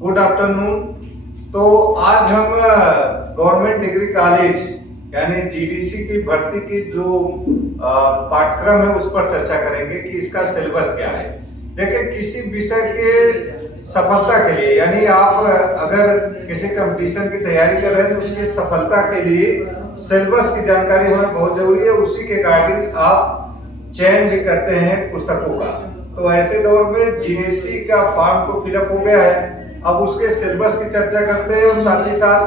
Good afternoon. तो आज हम गवर्नमेंट डिग्री कॉलेज यानी जीडीसी की भर्ती की जो पाठ्यक्रम है उस पर चर्चा करेंगे कि इसका सिलेबस क्या है। देखिए, किसी विषय के सफलता के लिए यानी आप अगर किसी कंपटीशन की तैयारी कर रहे हैं तो उसकी सफलता के लिए सिलेबस की जानकारी होना बहुत जरूरी है। उसी के अकॉर्डिंग आप चयन भी करते हैं पुस्तकों का। तो ऐसे दौर में जीडीसी का फॉर्म तो फिलअप हो गया है, अब उसके सिलेबस की चर्चा करते हैं और साथ ही साथ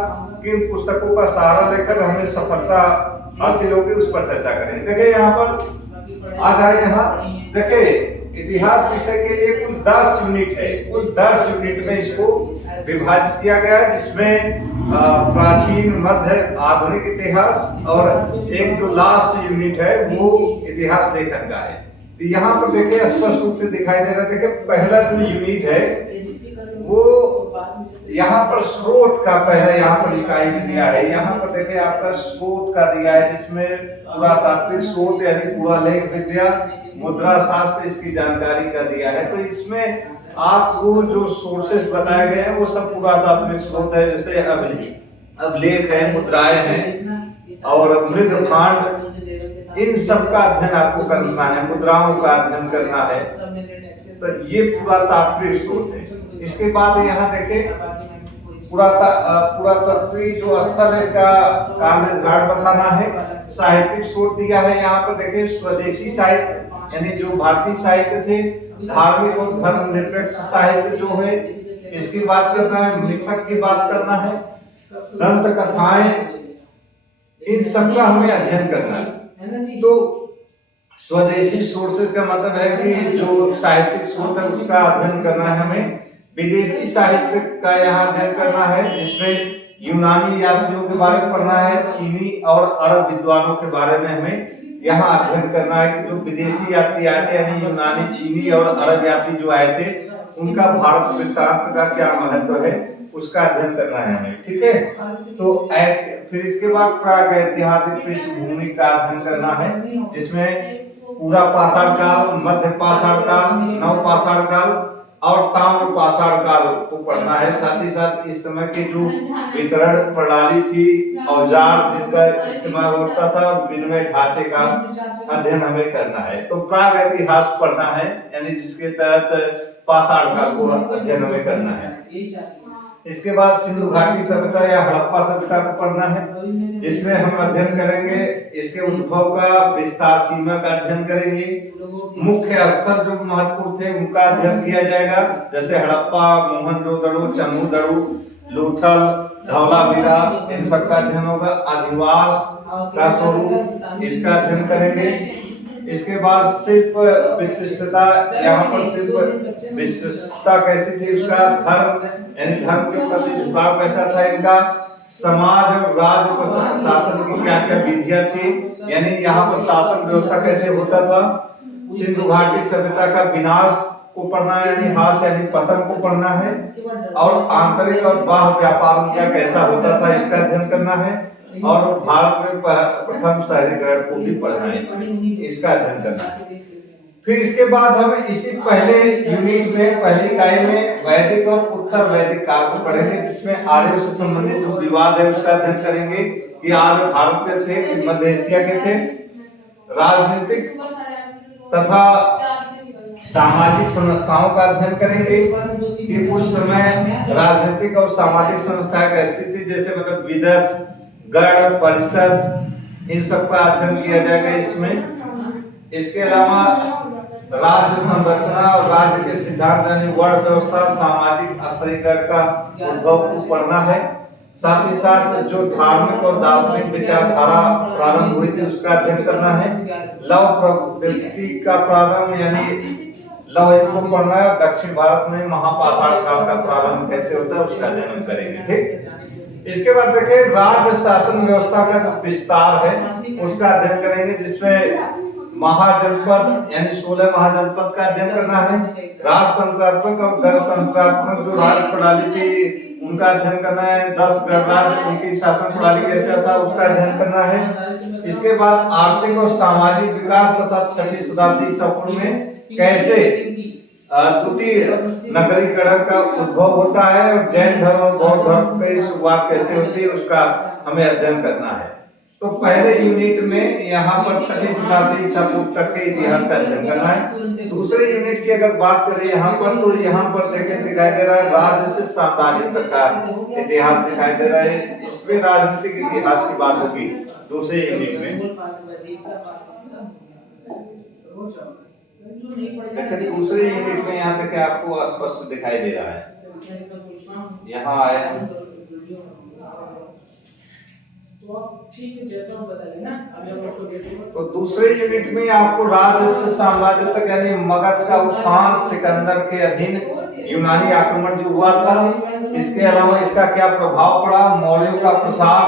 किन पुस्तकों का सहारा लेकर हमें सफलता हासिल होगी उस पर चर्चा करेंगे। देखिए यहाँ पर आ जाए, यहाँ देखिए इतिहास विषय के लिए कुल 10 यूनिट है। कुल 10 यूनिट में इसको विभाजित किया गया है, जिसमें प्राचीन, मध्य, आधुनिक इतिहास और एक जो लास्ट यूनिट है वो इतिहास लेखन का है। तो यहाँ पर देखिए स्पष्ट रूप से दिखाई दे रहा है। देखिए पहला जो यूनिट है वो यहाँ पर स्रोत का पहला यहाँ पर इकाई में दिया है। यहाँ पर देखिए आपका स्रोत का दिया है, जिसमें पुरातात्विक स्रोत यानी पुरालेख विद्या, मुद्रा शास्त्र, इसकी जानकारी का दिया है। तो इसमें आपको जो सोर्सेस बताए गए हैं वो सब पुरातात्विक स्रोत है, जैसे अभिलेख है, मुद्राएं हैं और मृदभांड, इन सब का अध्ययन आपको करना है, मुद्राओं का अध्ययन करना है। तो ये पुरातात्विक स्रोत है। इसके बाद यहाँ देखें पुरातत्वीय जो स्थल है का काल निर्धारण बताना है। साहित्यिक स्रोत दिया है, यहाँ पर देखिए स्वदेशी साहित्य यानी जो भारतीय साहित्य थे, धार्मिक और धर्मनिरपेक्ष साहित्य जो है इसकी बात करना है, मिथक की बात करना है, दंत कथाएं, इन सब का हमें अध्ययन करना है। तो स्वदेशी सोर्सेज का मतलब है कि जो साहित्यिक स्रोत है उसका अध्ययन करना है हमें। विदेशी साहित्य का यहाँ अध्ययन करना है, जिसमें यूनानी यात्रियों के बारे में पढ़ना है, चीनी और अरब विद्वानों के बारे में हमें यहाँ अध्ययन करना है कि जो विदेशी यात्री आए थे यानी यूनानी, चीनी और अरब यात्री जो आए थे उनका भारत वृत्तांत का क्या महत्व है उसका अध्ययन करना है हमें। ठीक है, तो फिर इसके बाद प्रागैतिहासिक पृष्ठभूमि का अध्ययन करना है, जिसमें पूरा पाषाण काल, मध्य पाषाण काल, नव पाषाण काल और ताम्र पाषाण काल को पढ़ना है। साथ ही साथ इस समय की जो वितरण प्रणाली थी, औजार जिनका इस्तेमाल होता था और विनिमय ढांचे का अध्ययन हमें करना है। तो प्राग इतिहास पढ़ना है, यानी जिसके तहत पाषाण काल को अध्ययन हमें करना है। इसके बाद सिंधु घाटी सभ्यता या हड़प्पा सभ्यता को पढ़ना है, जिसमें हम अध्ययन करेंगे इसके उद्भव का, विस्तार सीमा का अध्ययन करेंगे। मुख्य स्थल जो महत्वपूर्ण थे उनका अध्ययन किया जाएगा, जैसे हड़प्पा, मोहनजोदड़ो, चंबूदड़ो, लूथल, धौलावीरा, इन सब का अध्ययन होगा। अधिवास का स्वरूप, इसका अध्ययन करेंगे। इसके बाद शिल्प विशिष्टता, यहाँ पर शिल्प विशिष्टता कैसी थी, उसका धर्म यानी धर्म के प्रति झुकाव कैसा था इनका, समाज और राज्य शासन की क्या क्या विधियां थी, यानी यहाँ पर शासन व्यवस्था कैसे होता था। सिंधु घाटी सभ्यता का विनाश को पढ़ना है, यानी हास यानी पतन को पढ़ना है। और आंतरिक और बाह्य व्यापार उनका कैसा होता था इसका अध्ययन करना है। और भारत में प्रथम शहरीकरण को भी पढ़ना है, इसका अध्ययन करना है। फिर इसके बाद हम इसी पहले यूनिट में, पहली इकाई में वैदिक और उत्तर वैदिक काल को पढ़ेंगे, जिसमें आर्यों से संबंधित जो विवाद है उसका अध्ययन करेंगे कि आर्य भारत के थे कि मध्य एशिया के थे। राजनीतिक तथा सामाजिक संस्थाओं का अध्ययन करेंगे कि उस समय राजनीतिक और सामाजिक संस्थाएं कैसी थी, जैसे मतलब विदत, गण परिषद, इन सब का अध्ययन किया जाएगा इसमें। इसके अलावा राज्य संरचना और राज्य के सिद्धांत यानी वर्ण व्यवस्था, सामाजिक स्तरीकरण का उद्भव को पढ़ना है। साथ ही साथ जो धार्मिक और दार्शनिक विचारधारा प्रारंभ हुई थी उसका अध्ययन करना है। लव प्रवृत्ति का प्रारंभ यानी लव को पढ़ना है। दक्षिण भारत में महापाषाण काल का प्रारंभ कैसे होता है उसका अध्ययन करेंगे। ठीक, इसके बाद देखिए राज्य शासन व्यवस्था का जो विस्तार है उसका अध्ययन करेंगे, जिसमें महाजनपद यानी 16 महाजनपद का अध्ययन करना है। राजतंत्रात्मक और गणतंत्रात्मक जो राज्य प्रणाली थी उनका अध्ययन करना है। 10 गणराज्य, उनकी शासन प्रणाली कैसा था उसका अध्ययन करना है। इसके बाद आर्थिक और सामाजिक विकास तथा 6ठी शताब्दी ईसा पूर्व में कैसे द्वितीय नगरीकरण का उद्भव होता है और जैन धर्म और बौद्ध धर्म की शुरुआत कैसे होती है उसका हमें अध्ययन करना है। तो पहले यूनिट में यहाँ पर 6वीं शताब्दी ईसा पूर्व तक के इतिहास का अध्ययन करना है। दूसरे यूनिट की अगर बात करें यहाँ पर, तो यहाँ पर देखें दिखाई दे रहा है राज्य से साम्राज्य तक का इतिहास दिखाई दे रहा है। इसमें राजनीतिक इतिहास की बात होगी दूसरे यूनिट में। देखिए दूसरे यूनिट में यहाँ तक आपको स्पष्ट दिखाई दे रहा है। यहाँ आए हम तो दूसरे यूनिट में आपको राज्य से साम्राज्य तक यानी मगध का उत्थान, सिकंदर के अधीन यूनानी आक्रमण जो हुआ था, इसके अलावा इसका क्या प्रभाव पड़ा, मौर्यों का प्रसार,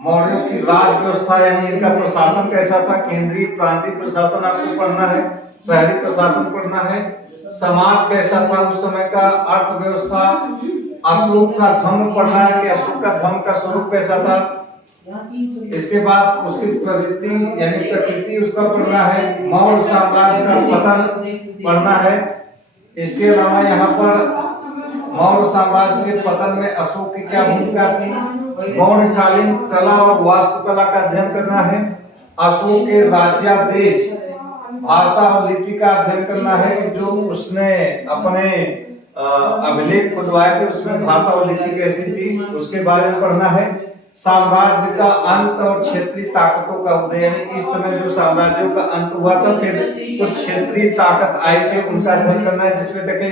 मौर्यों की राज व्यवस्था यानी इनका प्रशासन कैसा था, केंद्रीय प्रांतीय प्रशासन आपको पढ़ना है, शहरी प्रशासन पढ़ना है, समाज कैसा था उस समय का, अर्थव्यवस्था, अशोक का धम्म पढ़ना है कि अशोक का धम्म का स्वरूप कैसा था, इसके बाद उसकी प्रवृत्ति यानी प्रकृति उसका पढ़ना है, मौर्य साम्राज्य का पतन पढ़ना है। इसके अलावा यहाँ पर मौर्य साम्राज्य के पतन में अशोक की क्या भूमिका थी, मौर्यकालीन कला और वास्तुकला का अध्ययन करना है, अशोक के राज्यादेश, भाषा और लिपि का अध्ययन करना है कि जो उसने अपने अभिलेख खुदवाए थे उसमें भाषा और लिपि कैसी थी उसके बारे में पढ़ना है। साम्राज्य का अंत और क्षेत्रीय ताकतों का उदय यानी इस समय जो साम्राज्यों का अंत हुआ था फिर कुछ क्षेत्रीय ताकत आए थे उनका अध्ययन करना है, जिसमें देखे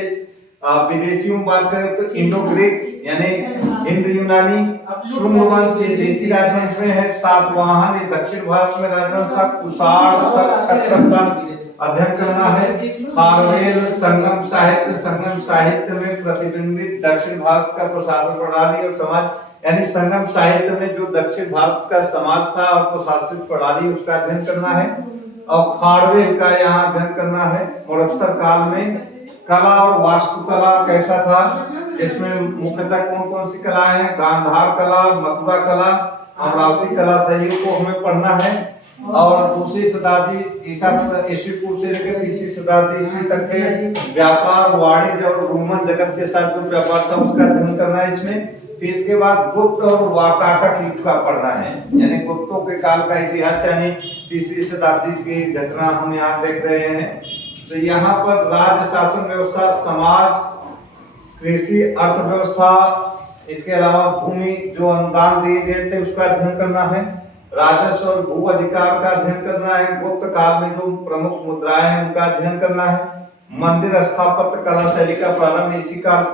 विदेशियों में बात करें तो इंडो ग्रीक यानी हिंद यूनानी, शुंग वंश ये देशी राजवंश में है, सातवाहन ये दक्षिण भारत में राजवंश था, कुषाण क्षत्र का अध्ययन करना है, खारवेल संगम साहित्य में प्रतिबिंबित दक्षिण भारत का प्रशासन प्रणाली और समाज यानी संगम साहित्य में जो दक्षिण भारत का समाज था और प्रशासित प्रणाली उसका अध्ययन करना है, और खारवेल का यहाँ अध्ययन करना है। मोड़स्तर काल में कला और वास्तुकला कैसा था, जिसमें मुख्यतः कौन कौन सी कलाएं हैं, गांधार कला, मथुरा कला, अमरावती कला शैलियों को हमें पढ़ना है। और दूसरी शताब्दी ईसा पूर्व से लेकर तीसरी शताब्दी ईस्वी तक के व्यापार, वाणिज्य और रोमन जगत के साथ जो व्यापार था उसका अध्ययन करना है इसमें। फिर इसके बाद गुप्त और वाकाटक युग का पढ़ना है यानी गुप्तों के काल का इतिहास यानी तीसरी शताब्दी की घटना हम यहाँ देख रहे हैं। तो यहाँ पर राज्य शासन व्यवस्था, समाज, कृषि, अर्थव्यवस्था, इसके अलावा भूमि जो अनुदान दिए गए थे उसका अध्ययन करना है, राजस्व और भू अधिकार का अध्ययन करना है, गुप्त काल में जो प्रमुख मुद्राएं हैं उनका अध्ययन करना है, मंदिर स्थापत्य कला शैली का प्रारंभ इसी काल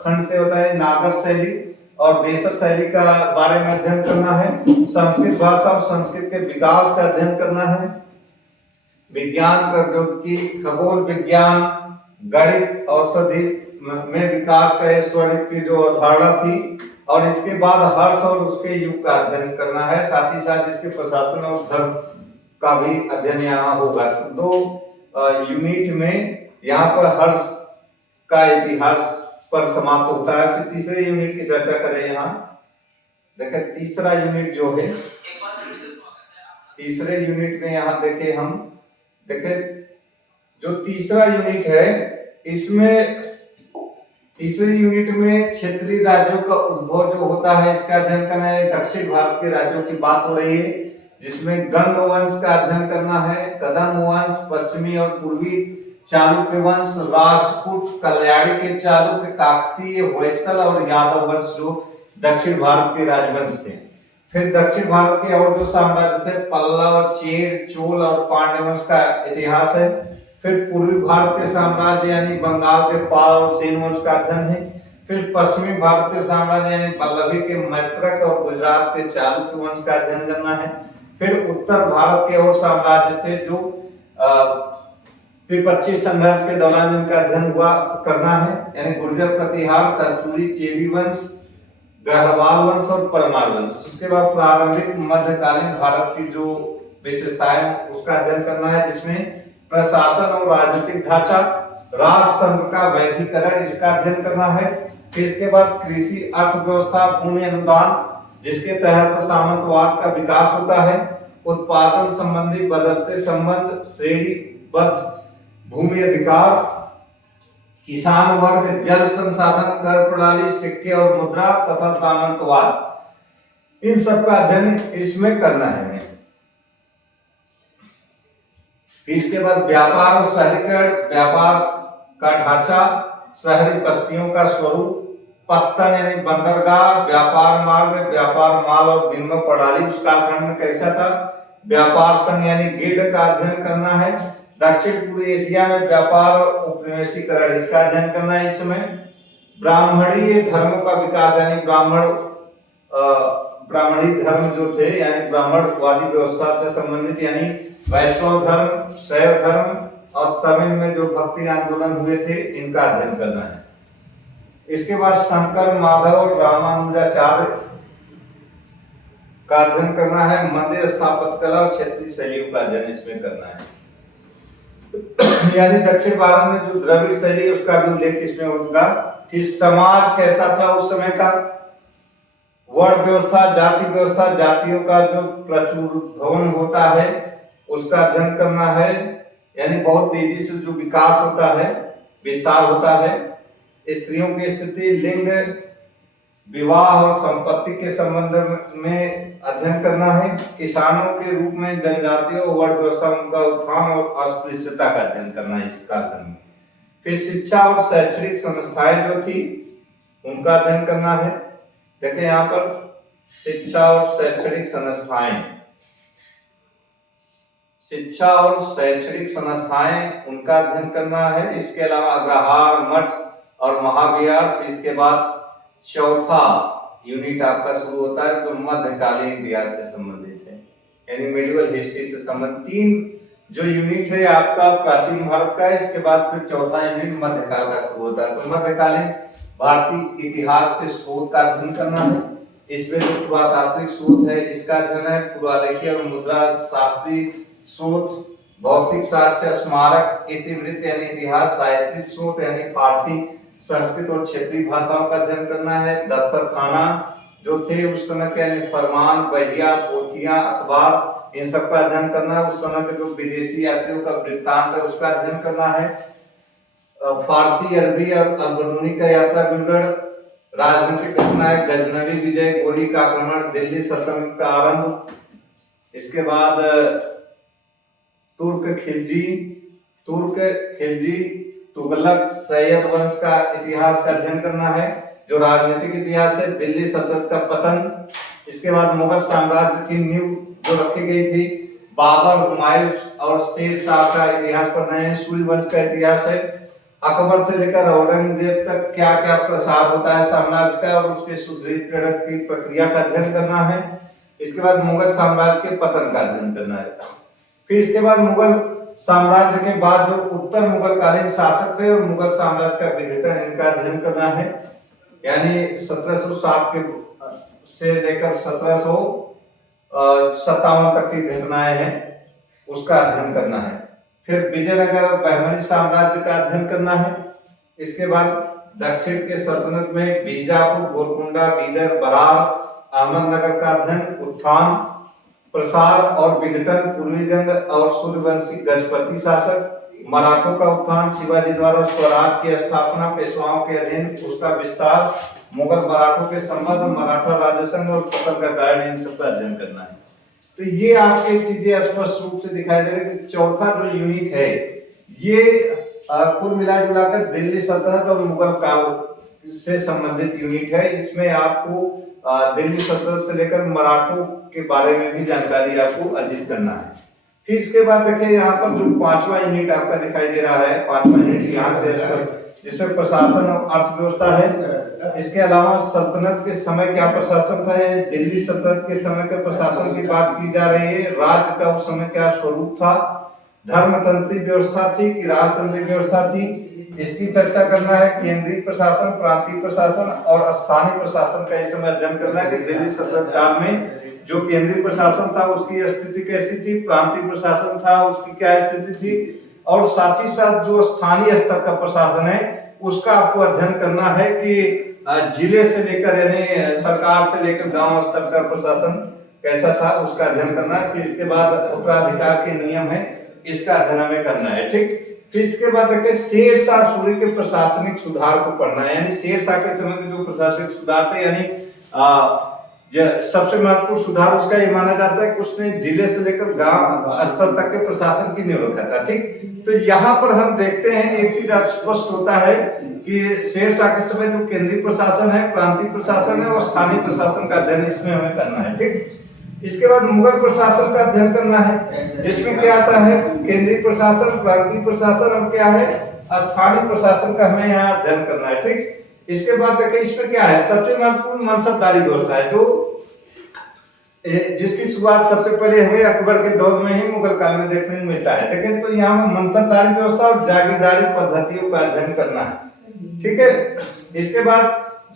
खंड से होता है, नागर शैली और बेसर शैली का बारे में अध्ययन करना है, संस्कृत भाषा और संस्कृत के विकास का अध्ययन करना है, विज्ञान प्रौद्योगिकी, खगोल विज्ञान, गणित, औषधि में विकास का स्वरूप की जो अवधारणा थी, और इसके बाद हर्ष और उसके युग का अध्ययन करना है, साथ ही साथ इसके प्रशासन और धर्म का भी अध्ययन यहाँ होगा। तो दो यूनिट में यहाँ पर हर्ष का इतिहास पर समाप्त होता है। फिर तीसरे यूनिट की चर्चा करें। यहाँ देखें तीसरा यूनिट जो है, तीसरे यूनिट में यहाँ देखें हम देखें जो तीसरा यूनिट है इसमें तीसरे यूनिट में क्षेत्रीय राज्यों का उद्भव जो होता है इसका अध्ययन करना है। दक्षिण भारत के राज्यों की बात हो रही है जिसमें गंग वंश का अध्ययन करना है, कदम वंश, पश्चिमी और पूर्वी चालुक्य वंश, राष्ट्रकूट, कल्याणी के चालुक्य, काकतीय, होयसल और यादव वंश जो दक्षिण भारत के राजवंश थे। फिर दक्षिण भारत के और जो साम्राज्य थे पल्लव, चेर, चोल और पांड्य वंश का इतिहास है। फिर पूर्वी भारत के साम्राज्य यानी बंगाल के पाल और सेन वंश का अध्ययन है। फिर पश्चिमी भारत के साम्राज्य यानी पल्लवी के मैत्रक और गुजरात के चालुक्य वंश का अध्ययन करना है। फिर उत्तर भारत के और साम्राज्य थे जो त्रिपक्षीय संघर्ष के दौरान जिनका अध्ययन हुआ करना है यानी गुर्जर प्रतिहार, करचूरी, चेरी वंश, गढ़वाल वंश और परमार वंश। इसके बाद प्रारंभिक मध्यकालीन भारत की जो विशेषताएं उसका अध्ययन करना है जिसमें प्रशासन और राजनीतिक ढांचा, राजतंत्र का वैधिकरण इसका अध्ययन करना है। फिर इसके बाद कृषि, अर्थव्यवस्था, भूमि अनुदान जिसके तहत सामंतवाद का विकास होता है, उत्पादन संबंधी बदलते संबंध, श्रेणीबद्ध भूमि अधिकार, किसान वर्ग, जल संसाधन, कर प्रणाली, सिक्के और मुद्रा तथा सामंतवाद, इन सब का अध्ययन इसमें करना है हमें। इसके बाद व्यापार और शहरीकरण, व्यापार का ढांचा, शहरी बस्तियों का स्वरूप, पत्तन यानी बंदरगाह, व्यापार मार्ग, व्यापार माल और विनिमय प्रणाली उस कालखंड में कैसा था, व्यापार संघ यानी गिल्ड का अध्ययन करना है। दक्षिण पूर्व एशिया में व्यापार और उपनिवेशीकरण, इसका अध्ययन करना है इस समय। ब्राह्मणीय धर्मों का विकास यानी ब्राह्मणी धर्म जो थे यानी ब्राह्मणवादी व्यवस्था से संबंधित, यानी वैष्णव धर्म, शैव धर्म और तमिल में जो भक्ति आंदोलन हुए थे, इनका अध्ययन करना है। इसके बाद शंकर, माधव और रामानुजाचार्य का अध्ययन करना है। मंदिर स्थापत्य कला और क्षेत्रीय शैलियों का अध्ययन इसमें करना है। यानी दक्षिण भारत में जो द्रविड़ शैली उसका भी उल्लेख इसमें होगा कि समाज कैसा था उस समय का, वर्ण व्यवस्था, जाति व्यवस्था, जातियों का जो प्रचुरभवन होता है उसका अध्ययन करना है। यानी बहुत तेजी से जो विकास होता है, विस्तार होता है। स्त्रियों की स्थिति, लिंग, विवाह और संपत्ति के संबंध में अध्ययन करना है। किसानों के रूप में जनजातियों, वर्ण व्यवस्था, उनका उत्थान और अस्पृश्यता का अध्ययन करना है इस कालखंड में। फिर शिक्षा और शैक्षणिक संस्थाएं जो थी उनका अध्ययन करना है। देखिए यहाँ पर शिक्षा और शैक्षणिक संस्थाएं, शिक्षा और शैक्षणिक संस्थाएं उनका अध्ययन करना है। इसके अलावा अग्रहार, मठ और महाविहार। फिर इसके बाद चौथा यूनिट आपका शुरू होता है जो मध्यकालीन इतिहास से संबंधित है, यानी मेडिवल हिस्ट्री से संबंधित। 3 जो यूनिट है आपका प्राचीन भारत का है। इसके बाद फिर चौथा यूनिट मध्यकाल का शुरू होता है। तो मध्यकालीन भारतीय इतिहास के स्रोत का अध्ययन करना है। इसमें जो पुरातात्विक स्रोत है इसका अध्ययन है, पुरालेखीय और मुद्रा शास्त्रीय स्रोत, भौतिक साक्ष्य, स्मारक, इतिवृत्त यानी इतिहास, साहित्यिक स्रोत यानी फारसी, संस्कृत और क्षेत्रीय भाषाओं का अध्ययन करना है। दफ्तर खाना जो थे उस समय के, यानी फरमान, बहिया, पोथियां, अखबार, इन सब का अध्ययन करना है। उस समय के जो विदेशी यात्रियों का वृत्तांत है उसका अध्ययन करना है। फारसी, अरबी और अल्बरूनी का यात्रा विवरण, राजनीतिक घटनाएं, गजनवी विजय, गोरी का आक्रमण, दिल्ली सल्तनत का आरंभ। इसके बाद तुर्क खिलजी, तुगलक, सैयद वंश का इतिहास का अध्ययन करना है जो राजनीतिक इतिहास है। दिल्ली सल्तनत का पतन। इसके बाद मुगल साम्राज्य की नींव जो रखी गई थी, बाबर, हुमायूं और शेर शाह का इतिहास पढ़ना है। सूर्य वंश का इतिहास है। अकबर से लेकर औरंगजेब तक क्या क्या प्रसार होता है साम्राज्य का और उसके सुदृढ़ीकरण की प्रक्रिया का अध्ययन करना है। इसके बाद मुगल साम्राज्य के पतन का अध्ययन करना है। फिर इसके बाद मुगल साम्राज्य के बाद जो उत्तर मुगल कालीन शासक थे और मुगल साम्राज्य का विघटन, इनका अध्ययन करना है। यानी 1707 के से लेकर 1757 तक की घटनाएं हैं उसका अध्ययन करना है। फिर विजयनगर और बहमनी साम्राज्य का अध्ययन करना है। इसके बाद दक्षिण के सल्तनत में बीजापुर, गोलकुंडा, बीदर, बरार, अहमदनगर का अध्ययन, उत्थान, प्रसार और विघटन, पूर्वी गंग और सूर्यवंशी गजपति शासक, मराठों का उत्थान, शिवाजी द्वारा स्वराज की स्थापना, पेशवाओं के अधीन उसका विस्तार, मुगल मराठों के संबंध, मराठा राजसंघ और पतन का कारण, इन सब का अध्ययन करना है। तो ये आपके चीजें स्पष्ट रूप से दिखाई दे रही है कि चौथा जो यूनिट है ये कुल मिलाकर दिल्ली सल्तनत और मुगल काल से संबंधित यूनिट है। इसमें आपको दिल्ली सल्तनत से लेकर मराठों के बारे में भी जानकारी आपको अर्जित करना है। फिर इसके बाद देखिए यहाँ पर जो 5वां यूनिट आपका दिखाई दे रहा है, 5वां यूनिट यहाँ से जिसमें प्रशासन और अर्थव्यवस्था है। इसके अलावा सल्तनत के समय क्या प्रशासन था, दिल्ली सल्तनत के समय के प्रशासन की बात की जा रही है। राज्य का उस समय क्या स्वरूप था, धर्मतंत्री व्यवस्था थी कि राजतंत्री व्यवस्था थी, इसकी चर्चा करना है। केंद्रीय प्रशासन, प्रांतीय प्रशासन और स्थानीय प्रशासन का इस समय अध्ययन करना है कि दिल्ली सल्तनत काल में जो केंद्रीय प्रशासन था उसकी स्थिति कैसी थी, प्रांतीय प्रशासन था उसकी क्या स्थिति थी, और साथ ही साथ जो स्थानीय स्तर का प्रशासन है उसका आपको अध्ययन करना है कि जिले से लेकर यानी सरकार से लेकर गांव स्तर का प्रशासन कैसा था उसका अध्ययन करना है। फिर इसके बाद उत्तराधिकार के नियम है, इसका अध्ययन हमें करना है। ठीक, फिर इसके बाद देखिए शेरशाह सूरी के प्रशासनिक सुधार को पढ़ना है, यानी शेरशाह के समय के जो प्रशासनिक सुधार थे, यानी सबसे महत्वपूर्ण सुधार उसका ये माना जाता है कि उसने जिले से लेकर गांव स्तर तक के प्रशासन की नींव रखा था। ठीक, तो यहाँ पर हम देखते हैं एक चीज स्पष्ट होता है कि शेरशाह के समय जो केंद्रीय प्रशासन है, प्रांतीय प्रशासन है और स्थानीय प्रशासन का अध्ययन इसमें हमें करना है। ठीक, इसके बाद मुगल प्रशासन का अध्ययन करना है, जिसमें क्या आता है केंद्रीय प्रशासन, प्रांतीय प्रशासन और क्या है स्थानीय प्रशासन का हमें यहाँ अध्ययन करना है। ठीक, इसके बाद देखिए इसमें क्या है सबसे महत्वपूर्ण मनसबदारी व्यवस्था है, जो जिसकी शुरुआत सबसे पहले हमें अकबर के दौर में ही मुगल काल में देखने को मिलता है। देखें तो यहाँ मनसबदारी व्यवस्था और जागीरदारी पद्धतियों का अध्ययन करना है। ठीक है, इसके बाद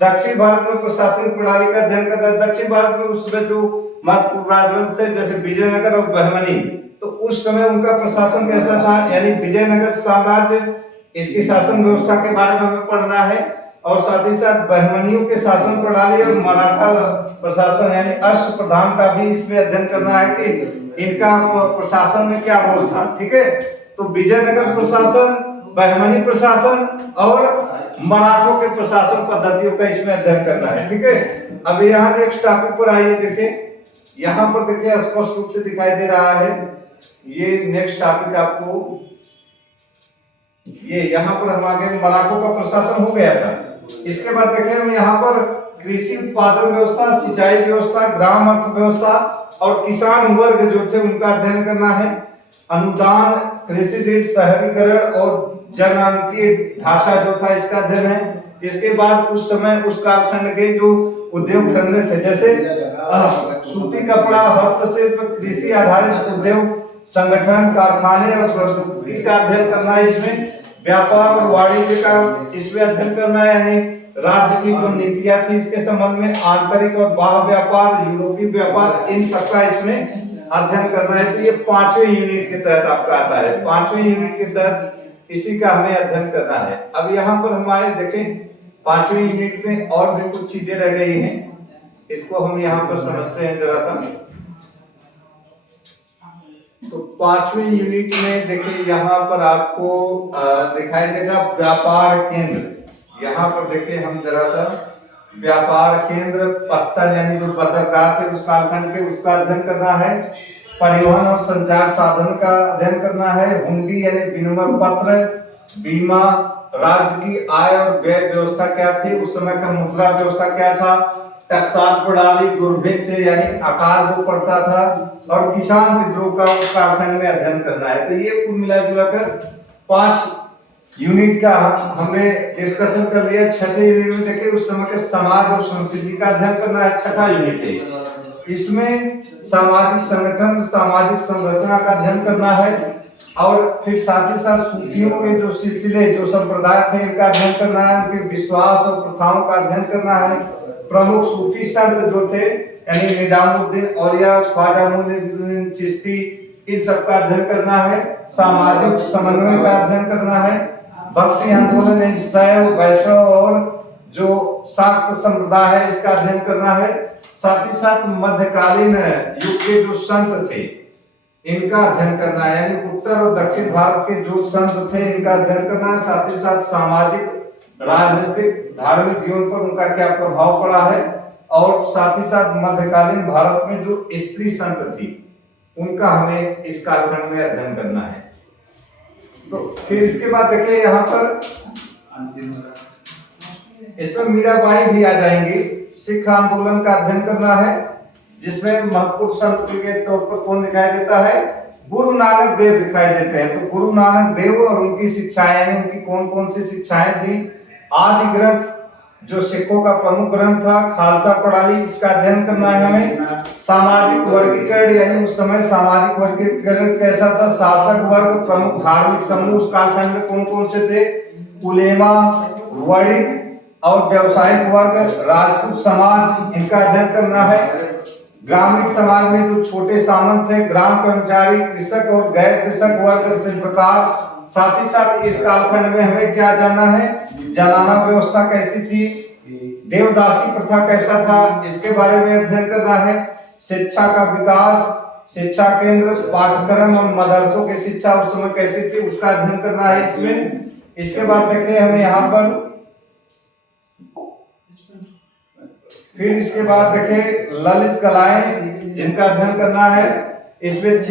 दक्षिण भारत में प्रशासनिक प्रणाली का अध्ययन करना है। दक्षिण भारत में उस समय जो महत्वपूर्ण राजवंश थे जैसे विजयनगर और बहमनी, तो उस समय उनका प्रशासन कैसा था, यानी विजयनगर साम्राज्य, इसकी शासन व्यवस्था के बारे में हमें पढ़ना है और साथ ही साथ बहमनियों के शासन प्रणाली और मराठा प्रशासन यानी अश्व प्रधान का भी इसमें अध्ययन करना है कि इनका प्रशासन में क्या रोल था। ठीक है, तो विजयनगर प्रशासन, बहमनी प्रशासन और मराठों के प्रशासन पद्धतियों का इसमें अध्ययन करना है। ठीक है, अब यहाँ नेक्स्ट टॉपिक पर आइए, देखें यहाँ पर देखिए स्पष्ट रूप से दिखाई दे रहा है ये नेक्स्ट टॉपिक आपको, ये यहाँ पर हम आगे मराठों का प्रशासन हो गया था। इसके बाद देखें हम यहाँ पर कृषि उत्पादन व्यवस्था, सिंचाई व्यवस्था, ग्राम अर्थव्यवस्था और किसान वर्ग जो थे उनका अध्ययन करना है। अनुदान, कृषि ऋण, शहरीकरण और जनांकीय ढांचा जो था इसका अध्ययन है। इसके बाद उस समय उस कालखंड के जो उद्योग धंधे थे जैसे सूती कपड़ा, हस्तशिल्प, कृषि आधारित उद्योग, संगठन, कारखाने और प्रौद्योगिकी का अध्ययन करना है। इसमें व्यापार और वाणिज्य का इसमें अध्ययन करना है, यानी राज्य की जो नीतियां थी इसके संबंध में, आंतरिक और बाह्य व्यापार, यूरोपीय व्यापार, इन सबका इसमें अध्ययन करना है। तो ये पांचवें यूनिट के तहत आपका आता है, पांचवें यूनिट के तहत इसी का हमें अध्ययन करना है। अब यहाँ पर हम आए देखें पांचवें यूनिट में और भी कुछ चीजें रह गई हैं, इसको हम यहाँ पर समझते हैं जरा सा। तो पांचवें यूनिट में देखिए यहाँ पर आपको दिखाई देगा व्यापार केंद्र। यहाँ पर देखिए हम जरा सा व्यापार केंद्र, पत्तन यानी जो बंदरगाह थे उस कालखंड के, उसका अध्ययन करना है। परिवहन और संचार साधन का अध्ययन करना है। हुंडी यानी विनिमय पत्र, बीमा, राज्य की आय और व्यय व्यवस्था क्या थी, उस समय का मुद्रा व्यवस्था क्या था, टकसाल प्रणाली, दुर्भिक्ष यानी अकाल जो पड़ता था, और किसान विद्रोह का उस कालखंड में अध्ययन करना है। तो ये कुल मिलाकर 5 यूनिट का हमने डिस्कशन कर लिया। छठे यूनिट में देखिए उस समय के समाज और संस्कृति का अध्ययन करना है, छठा यूनिट है। इसमें सामाजिक संगठन, सामाजिक संरचना का अध्ययन करना है और फिर साथ ही साथ सूफियों के जो सिलसिले, जो संप्रदाय थे इनका अध्ययन करना है, उनके विश्वास और प्रथाओं का अध्ययन करना है। प्रमुख सूफी संत जो थे यानी निजामुद्दीन औलिया, ख्वाजा मोइनुद्दीन चिश्ती, इन सब का अध्ययन करना है। सामाजिक समन्वय का अध्ययन करना है। भक्ति आंदोलन, शैव, वैष्णव और जो शाक्त संप्रदाय है इसका अध्ययन करना है। साथ ही साथ मध्यकालीन युग के जो संत थे इनका अध्ययन करना है, यानी उत्तर और दक्षिण भारत के जो संत थे इनका अध्ययन करना है। साथ ही साथ सामाजिक, राजनीतिक, धार्मिक जीवन पर उनका क्या प्रभाव पड़ा है, और साथ ही साथ मध्यकालीन भारत में जो स्त्री संत थी उनका हमें इस कालखंड में अध्ययन करना है। तो फिर इसके बाद देखिए यहाँ पर इसमें मीराबाई भी आ जाएंगी। सिख आंदोलन का अध्ययन करना है, जिसमें महत्वपूर्ण संत के तौर पर कौन दिखाई देता है, गुरु नानक देव दिखाई देते हैं। तो गुरु नानक देव और उनकी शिक्षाएं, यानी उनकी कौन कौन सी शिक्षाएं थी। आदि ग्रंथ जो सिखों का प्रमुख ग्रंथ था, खालसा प्रणाली, इसका अध्ययन करना है हमें। सामाजिक वर्गीकरण, यानी उस समय सामाजिक वर्गीकरण कैसा था, शासक वर्ग, प्रमुख धार्मिक समूह उस कालखंड में कौन कौन से थे, उलेमा, वणिक और व्यावसायिक वर्ग, राजपूत समाज, इनका अध्ययन करना है। ग्रामीण समाज में जो छोटे सामंत थे, ग्राम कर्मचारी, कृषक और गैर कृषक वर्ग, शिल्पकार। साथ ही साथ इस कालखंड में हमें क्या जानना है, जनाना व्यवस्था कैसी थी, देवदासी प्रथा कैसा था, इसके बारे में अध्ययन करना है। शिक्षा का विकास, शिक्षा केंद्र, पाठ्यक्रम और मदरसों की शिक्षा उस समय कैसी थी उसका अध्ययन करना है इसमें। इसके बाद देखें हम यहाँ पर, फिर इसके बाद देखें ललित कलाएं जिनका अध्ययन करना है। इसमें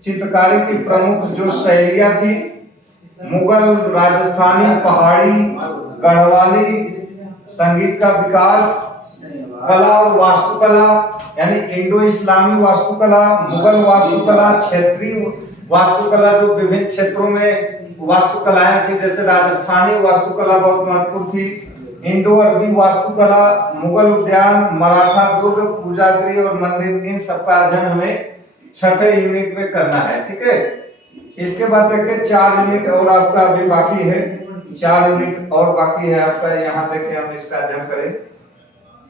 चित्रकारी की प्रमुख जो शैलियां थी, मुगल, राजस्थानी, पहाड़ी, गढ़वाली, संगीत का विकास, कला और वास्तुकला यानी इंडो इस्लामी वास्तुकला, मुगल वास्तुकला, क्षेत्रीय वास्तुकला जो विभिन्न क्षेत्रों में वास्तुकलाएं थी, जैसे राजस्थानी वास्तुकला बहुत महत्वपूर्ण थी, इंडो अरबी वास्तुकला, मुगल उद्यान, मराठा दुर्ग, पूजा गृह और मंदिर, इन सबका अध्ययन हमें छठे यूनिट में करना है। ठीक है, इसके बाद देखिए 4 यूनिट और आपका अभी बाकी है, 4 यूनिट और बाकी है आपका। यहाँ देखें हम इसका अध्ययन करें,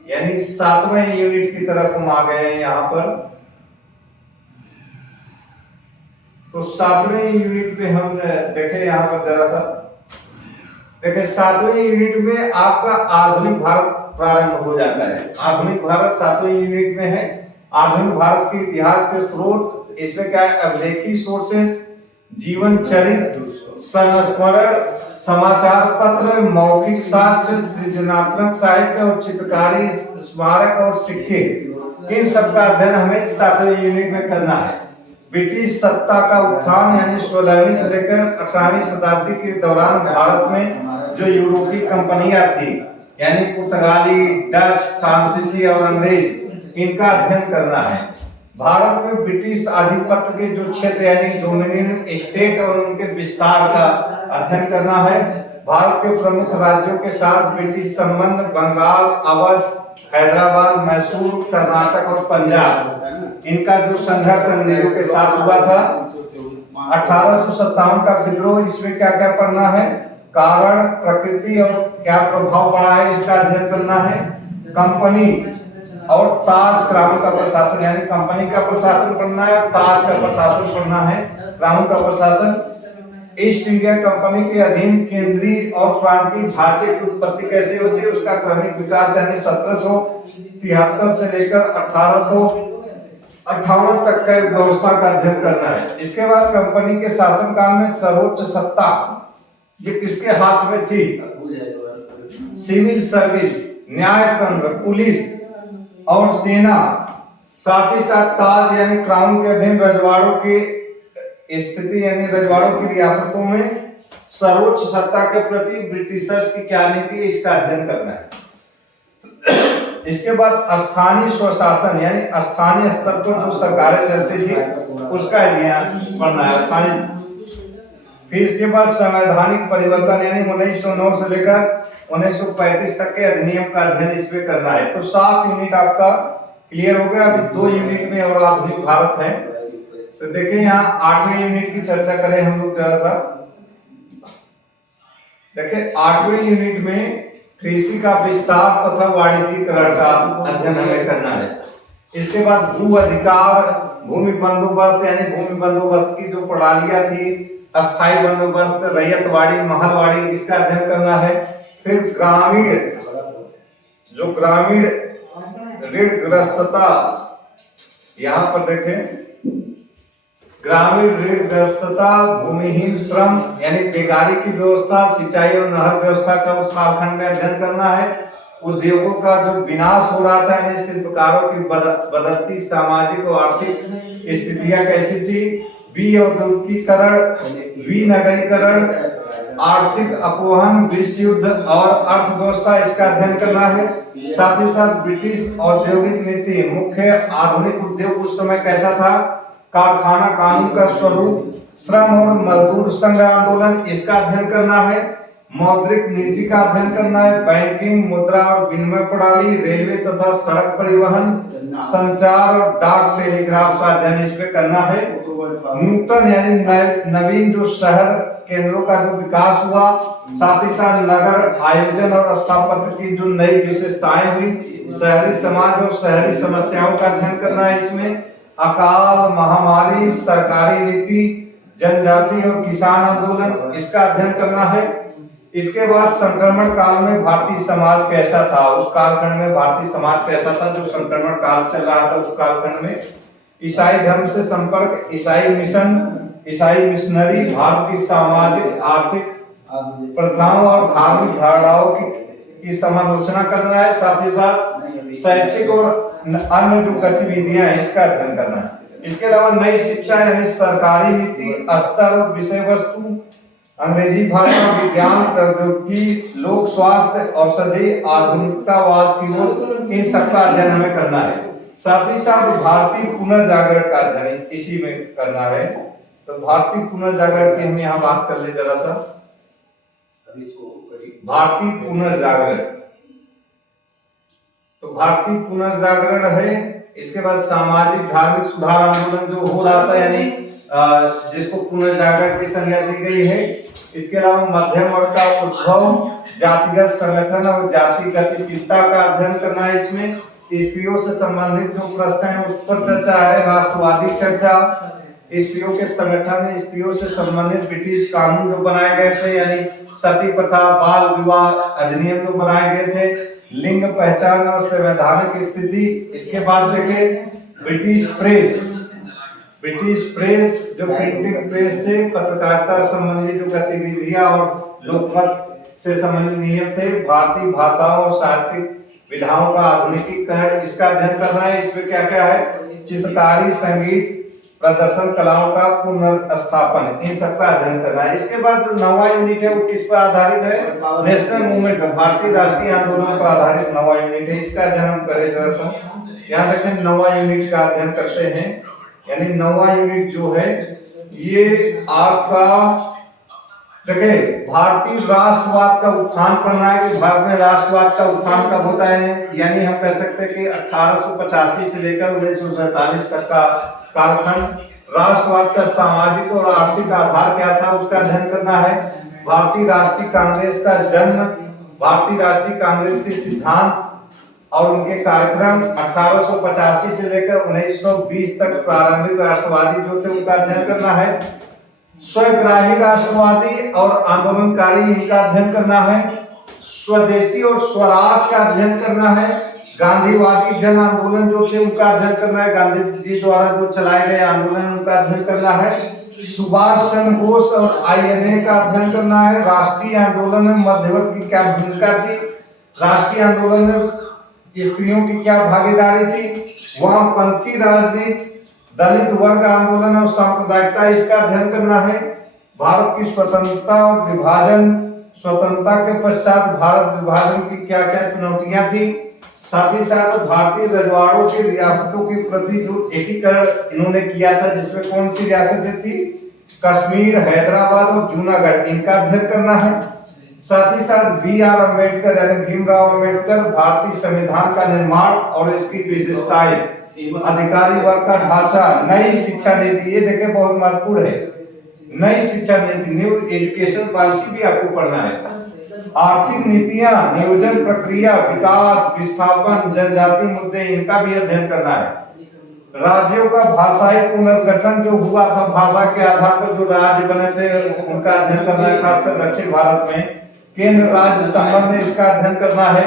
यानी 7वें यूनिट की तरफ हम आ गए हैं यहाँ पर। तो 7वें यूनिट में हम देखें यहाँ पर जरा सा, देखिए 7वें यूनिट में आपका आधुनिक भारत प्रारंभ हो जाता है। आधुनिक भारत 7वें यूनिट में है। आधुनिक भारत के इतिहास के स्रोत, इसमें क्या है, अभिलेखी सोर्सेस, जीवन चरित्र, संस्मरण, समाचार पत्र, मौखिक साक्ष्य, सृजनात्मक साहित्य और चित्रकारी, स्मारक और सिक्के, इन सब का अध्ययन हमें 7वें यूनिट में करना है। ब्रिटिश सत्ता का उत्थान यानी 16वीं से लेकर 18वीं शताब्दी के दौरान भारत में जो यूरोपीय कंपनियां थी, यानी पुर्तगाली, डच, फ्रांसीसी और अंग्रेज, इनका अध्ययन करना है। भारत में ब्रिटिश आधिपत्य के जो क्षेत्र यानी डोमिनियन स्टेट और उनके विस्तार का अध्ययन करना है। भारत के प्रमुख राज्यों के साथ ब्रिटिश संबंध, बंगाल, अवध, हैदराबाद, मैसूर, कर्नाटक और पंजाब, इनका जो संघर्ष अंग्रेजों के साथ हुआ था। 1857 का विद्रोह, इसमें क्या क्या पढ़ना है, कारण, प्रकृति और क्या प्रभाव पड़ा है, इसका अध्ययन करना है। कंपनी और ताज क्राउन का प्रशासन, यानी कंपनी का प्रशासन पढ़ना है, ताज का प्रशासन पढ़ना है, क्राउन का प्रशासन। ईस्ट इंडिया कंपनी के अधीन केंद्रीय और प्रांतीय ढांचे की उत्पत्ति कैसे होती है, उसका क्रमिक विकास, यानी 1773 से लेकर 1858 तक का व्यवस्था का अध्ययन करना है। इसके बाद कंपनी के शासनकाल में सर्वोच्च सत्ता ये किसके हाथ में थी, सिविल सर्विस, न्यायतंत्र, पुलिस और सेना, साथ ही साथ ताज यानी क्राउन के अधीन रजवाड़ों की स्थिति, यानी रजवाड़ों की रियासतों में सर्वोच्च सत्ता के प्रति ब्रिटिशर्स की क्या नीति है, इसका अध्ययन करना है। इसके बाद स्थानीय स्वशासन, यानी स्थानीय स्तर पर जो सरकारें चलती थी उसका अध्ययन पढ़ना है, स्थानीय। फिर इसके बाद संवैधानिक परिवर्तन, यानी 1909 से लेकर 1935 तक के अधिनियम का अध्ययन इसमें करना है। तो 7 यूनिट आपका क्लियर हो गया। अभी 2 यूनिट में और आधुनिक भारत है। तो देखिए यहाँ 8वें यूनिट की चर्चा करें हम लोग जरा सा। देखिए 8वें यूनिट में कृषि का विस्तार तथा वाणिज्यीकरण का अध्ययन हमें करना है। इसके बाद भू अधिकार, भूमि बंदोबस्त, यानी भूमि बंदोबस्त की जो प्रणालियां थी, अस्थायी बंदोबस्त, रैयतवाड़ी, महलवाड़ी, इसका अध्ययन करना है। फिर ग्रामीण ऋणग्रस्तता, यहाँ पर देखें ग्रामीण ऋणग्रस्तता, भूमिहीन श्रम यानी बेकारी की व्यवस्था, सिंचाई और नहर व्यवस्था का उस कालखंड में अध्ययन करना है। उद्योगों का जो विनाश हो रहा था, यानी शिल्पकारों की बदलती सामाजिक और आर्थिक स्थितियां कैसी थी, विऔद्योगिकीकरण, विनगरीकरण, आर्थिक अपवहन, विश्व युद्ध और अर्थव्यवस्था, इसका अध्ययन करना है। साथ ही साथ ब्रिटिश औद्योगिक नीति, मुख्य आधुनिक उद्योग उस समय कैसा था, कारखाना कानून का स्वरूप, श्रम और मजदूर संघ आंदोलन, इसका अध्ययन करना है। मौद्रिक नीति का अध्ययन करना है। बैंकिंग, मुद्रा और विनिमय प्रणाली, रेलवे तथा सड़क परिवहन, संचार और डाक टेलीग्राफ का अध्ययन इसमें करना है। नूतन यानी नवीन जो शहर केंद्रों का जो विकास हुआ, साथ ही साथ नगर आयोजन और स्थापत्य की जो नई विशेषताएं हुई, शहरी समाज और शहरी समस्याओं का अध्ययन करना है इसमें। अकाल, महामारी, सरकारी नीति, जनजाति और किसान आंदोलन, इसका अध्ययन करना है। इसके बाद संक्रमण काल में भारतीय समाज कैसा था, उस कालखंड में भारतीय समाज कैसा था, जो संक्रमण काल चल रहा था उस कालखंड में, ईसाई धर्म से संपर्क, ईसाई मिशन, ईसाई मिशनरी, भारत की सामाजिक आर्थिक प्रथाओं और धार्मिक धारणाओं की समालोचना करना है। साथ ही साथ शैक्षिक और अन्य जो गतिविधियां हैं इसका अध्ययन करना है। इसके अलावा नई शिक्षा यानी सरकारी नीति, स्तर और विषय वस्तु, अंग्रेजी भाषा, विज्ञान, प्रौद्योगिकी, लोक स्वास्थ्य, औषधि, आधुनिकतावाद की ओर, इन सबका अध्ययन हमें करना है। साथ ही साथ भारतीय पुनर्जागरण का अध्ययन इसी में करना है। तो भारतीय पुनर्जागरण की हम यहाँ बात कर ले जरा सा। भारतीय पुनर्जागरण, तो भारतीय पुनर्जागरण है। इसके बाद सामाजिक धार्मिक सुधार आंदोलन जो हो रहा था, यानी जिसको पुनर्जागरण की संज्ञा दी गई है। इसके अलावा मध्यम वर्ग का उद्भव, जातिगत संगठन और जाति गतिशीलता का अध्ययन करना है। इसमें स्त्रियों से संबंधित जो प्रश्न है उस पर चर्चा है, राष्ट्रवादी चर्चा, स्त्रियों के संगठन, स्त्रियों से संबंधित ब्रिटिश कानून जो बनाए गए थे, यानी सती प्रथा, बाल विवाह अधिनियम जो बनाए गए थे, लिंग पहचान और संवैधानिक स्थिति। इसके बाद देखें ब्रिटिश प्रेस जो प्रिंटिंग प्रेस थे, पत्रकारिता संबंधी जो गतिविधियां और लोकमत से संबंधित नियम थे, भारतीय भाषाओं और साहित्यिक विधाओं का आधुनिकीकरण, इसका अध्ययन करना है। इसमें क्या क्या है, चित्रकारी, संगीत, प्रदर्शन कलाओं का पुनर्स्थापन, इन सबका अध्ययन करना है। इसके बाद जो नवा यूनिट है वो किस पर आधारित है, नेशनल मूवमेंट, भारतीय राष्ट्रीय आंदोलन पर आधारित नवा यूनिट है। इसका अध्ययन हम करें जरा सा। यहाँ देखें नवा यूनिट का अध्ययन करते हैं, यानी नवा यूनिट जो है ये आपका देखिए भारतीय राष्ट्रवाद का उत्थान पढ़ना है कि भारत में राष्ट्रवाद का उत्थान कब होता है। यानी हम कह सकते हैं कि 1885 से लेकर 1947 तक का कालखंड। राष्ट्रवाद का सामाजिक और आर्थिक आधार क्या था उसका अध्ययन करना है। भारतीय राष्ट्रीय कांग्रेस का जन्म, भारतीय राष्ट्रीय कांग्रेस के सिद्धांत और उनके कार्यक्रम, 1885 से लेकर 1920 तक प्रारंभिक राष्ट्रवादी जो थे उनका अध्ययन करना है। स्वग्राही राष्ट्रवादी और आंदोलनकारी, इनका अध्ययन करना है। स्वदेशी और स्वराज का अध्ययन करना है। गांधीवादी जन आंदोलन जो थे उनका अध्ययन करना है, गांधी जी द्वारा जो चलाए गए आंदोलन उनका अध्ययन करना है। सुभाष चंद्र बोस और आईएनए का अध्ययन करना है। राष्ट्रीय आंदोलन में मध्यवर्ग की क्या भूमिका थी, राष्ट्रीय आंदोलन में स्त्रियों की क्या भागीदारी थी, वामपंथी राजनीति, दलित वर्ग आंदोलन और सांप्रदायिकता, इसका अध्ययन करना है। भारत की स्वतंत्रता और विभाजन, स्वतंत्रता के पश्चात भारत विभाजन की क्या क्या चुनौतियां थी। साथ ही साथ भारतीय रजवाड़ों की रियासतों के प्रति जो एकीकरण इन्होंने किया था, जिसमें कौन सी रियासतें थी, कश्मीर, हैदराबाद और जूनागढ़, इनका अध्ययन करना है। साथ ही साथ BR अम्बेडकर यानी भीमराव अम्बेडकर, भारतीय संविधान का निर्माण और इसकी विशेषताएं, अधिकारी वर्ग का ढांचा, नई शिक्षा नीति, ये देखें बहुत महत्वपूर्ण है। नई शिक्षा नीति, न्यू एजुकेशन पॉलिसी भी आपको पढ़ना है। आर्थिक नीतियां, नियोजन प्रक्रिया, विकास, विस्थापन, जनजातीय मुद्दे, इनका भी अध्ययन करना है। राज्यों का भाषाई पुनर्गठन जो हुआ था, भाषा के आधार पर जो राज्य बने थे उनका अध्ययन करना है, खासकर दक्षिण भारत में। केंद्र राज्य संबंध, इसका अध्ययन करना है।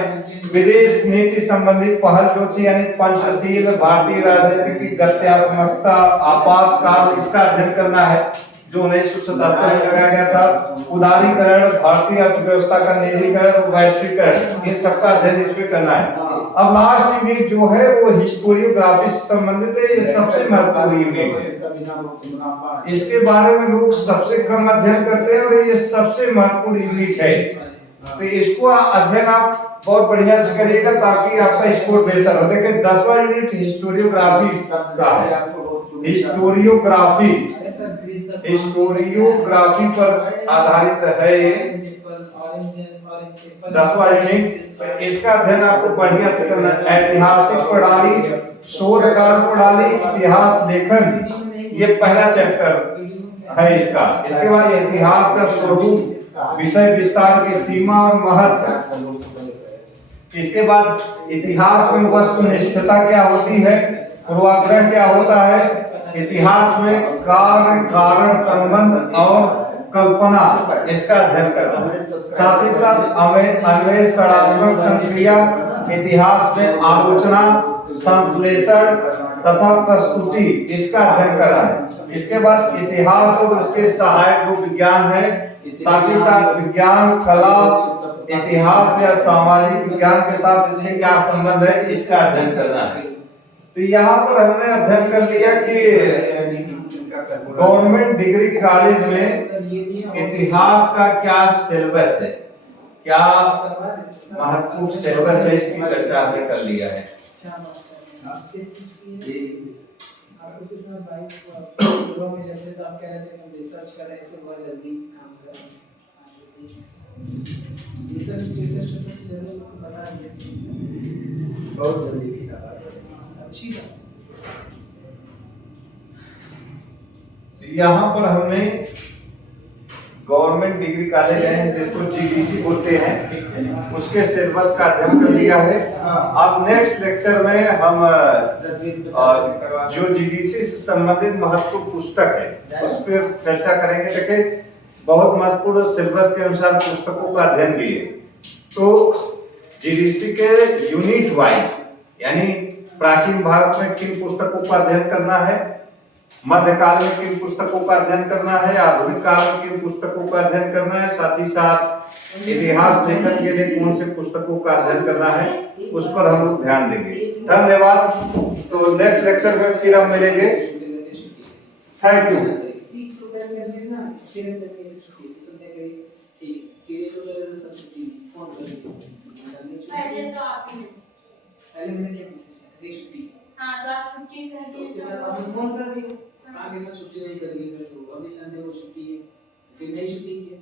विदेश नीति संबंधित पहल जो थी, यानी पंचशील, भारतीय राजनीति की गत्यात्मकता, आपातकाल, इसका अध्ययन करना है जो 1977 में लगाया गया था। उदारीकरण, भारतीय अर्थव्यवस्था का निजीकरण और वैश्वीकरण, ये सबका अध्ययन इसमें करना है। अब लास्ट यूनिट जो है वो हिस्टोरियोग्राफी से संबंधित है, ये सबसे महत्वपूर्ण यूनिट है। इसके बारे में लोग सबसे कम अध्ययन करते हैं और ये सबसे महत्वपूर्ण यूनिट है। तो इसको अध्ययन आप बहुत बढ़िया से करिएगा ताकि आपका स्कोर बेहतर हो। देखिए 10वां यूनिट हिस्टोरियोग्राफी का है। हिस्टोरियोग्राफी पर आधारित है ये 10वां यूनिट। इसका अध्ययन आपको बढ़िया से करना है। ऐतिहासिक प्रणाली, शोध कार्य प्रणाली, इतिहास लेखन, ये पहला चैप्टर है इसका। इसके बाद इतिहास का स्वरूप, विषय विस्तार की सीमा और महत्व। इसके बाद इतिहास में वस्तुनिष्ठता क्या होती है, पूर्वाग्रह क्या होता है, इतिहास में कार्य कारण संबंध और कल्पना, इसका अध्ययन करना है। साथ ही साथ अन्वेषणात्मक संक्रिया, इतिहास में आलोचना, संश्लेषण तथा प्रस्तुति इसका अध्ययन करा है। इसके बाद इतिहास और उसके सहायक जो विज्ञान है, साथ ही साथ विज्ञान, कला, इतिहास या सामाजिक विज्ञान के साथ इसके क्या संबंध है इसका अध्ययन करना है। तो यहाँ पर हमने अध्ययन कर लिया कि गवर्नमेंट डिग्री कॉलेज में इतिहास का क्या सिलेबस है, क्या महत्वपूर्ण सिलेबस है, इसकी चर्चा हमने कर लिया है। बहुत जल्दी अच्छी बात। यहाँ पर हमने गवर्नमेंट डिग्री कॉलेज है जिसको जीडीसी बोलते हैं, उसके सिलेबस का अध्ययन कर लिया है। अब नेक्स्ट लेक्चर में हम जो जीडीसी से संबंधित महत्वपूर्ण पुस्तक है उस पर चर्चा करेंगे। देखिए बहुत महत्वपूर्ण सिलेबस के अनुसार पुस्तकों का अध्ययन भी है। तो जीडीसी के यूनिट वाइज यानी प्राचीन भारत में किन पुस्तकों का अध्ययन करना है, मध्यकाल में किन पुस्तकों का अध्ययन करना है, आधुनिक काल में किन पुस्तकों का अध्ययन करना है, साथ ही साथ इतिहास लेखन के लिए कौन से पुस्तकों का अध्ययन करना है, उस पर हम लोग ध्यान देंगे। धन्यवाद। तो नेक्स्ट लेक्चर में फिर हम मिलेंगे। Thank you. पहले मैंने क्या मैसेज किया छुट्टी। हां तो आप छुट्टी कर दिए, उसके बाद आपने फोन कर दिया। आगे से छुट्टी नहीं करेंगे सर, तो अभी संडे को छुट्टी है, फिर नहीं छुट्टी की है।